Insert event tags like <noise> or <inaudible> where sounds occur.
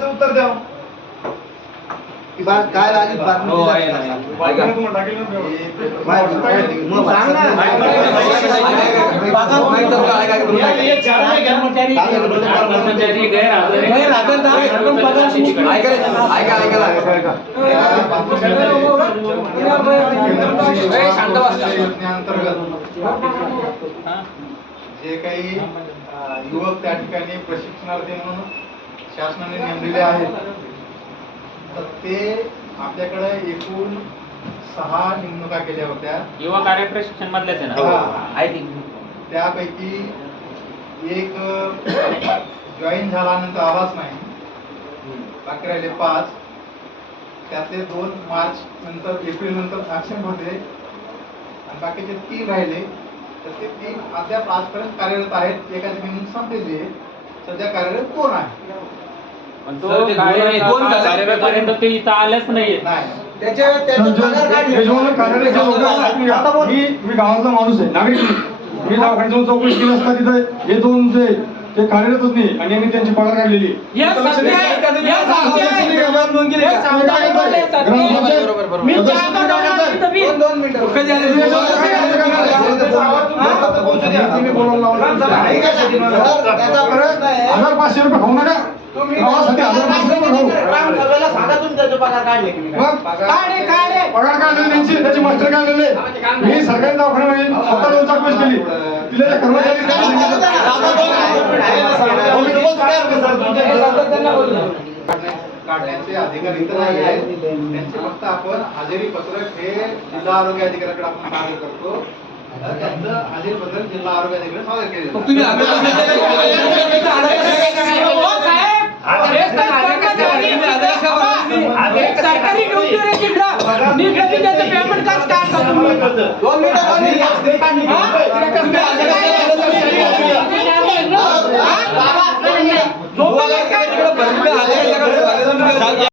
उत्तर द्या काय आली बातमी हो, दिली? बातमी तुम्हाला टाकेल ना मग सांग ना. चार नाही? कर्मचारी गैरहजर ए, शांत बस. योजनेअंतर्गत जे काही अ, युवक त्या ठिकाणी प्रशिक्षणार्थी म्हणून शासनाने नेमलेले आहेत. तर ते आपल्याकडे एकूण सहा नेमणुका केल्या होत्या. युवा कार्य प्रशिक्षण मधल्याच आहे. ना ऐक. त्यापैकी एक <coughs> जॉईन झाल्यानंतर आवाज नाही. बाकी राहिले पाच. त्यातले दोन मार्च नंतर एप्रिल नंतर ऍबसेंट होते. आणि बाकीचे तीन राहिले. तर ते तीन अद्याप आजपर्यंत कार्यरत आहेत. एकाची नेमणूक संपलेली आहे सध्या कार्यरत कोण आहे? सर, ते दोन- कार्यरत दोन झाले. कार्यरत आहे, तर ते इथं आलेच नाहीये नाही त्याच्या त्याचा पगार काढले. त्याच्यामुळे कार्यरत जे लोकं आहेत, ऐकून घ्या. मी मी गावातला माणूस आहे नागरिक आहे. मी दवाखान्यात जाऊन चौकशी केली असता तिथे हे दोन जे ते कार्यरतच नाही आणि यांनी त्यांची पगार काढलेली. सत्य- आता सत्य-? सत्य-. मी काय? तिथं दोन दोन मिनिटं? तुम्ही लावलं. सर, त्याचा प्रश्न आहे हजार पाचशे रुपये खाऊ नका तुम्ही गावासाठी हजार पाचशे रुपये खाऊ ग्रामसभेला सांगा तुम्ही त्याचे पगार काढले की नाही. मग काढे काढे पगार काढले त्यांची त्याची मास्टर काढलेले मी सरकारी दवाखान्यामध्ये स्वतः जाऊन चौकशी केली दिलेल्या कर्मचारी काढण्याचे अधिकार इतर नाही आहेत त्यांचे फक्त आपण हजेरी पत्रक हे जिल्हा आरोग्य अधिकाऱ्याकडे आपण सादर करतो तर त्यांचं हजेरी पत्रक जिल्हा आरोग्य अधिकारी सादर केले तुम्ही आग्रह हो, साहेब. हे सरकारी एक सरकारी तिकडं. मी कधी त्याचं पेमेंट कसं काढतो तुम्ही? दोन मिनिटं?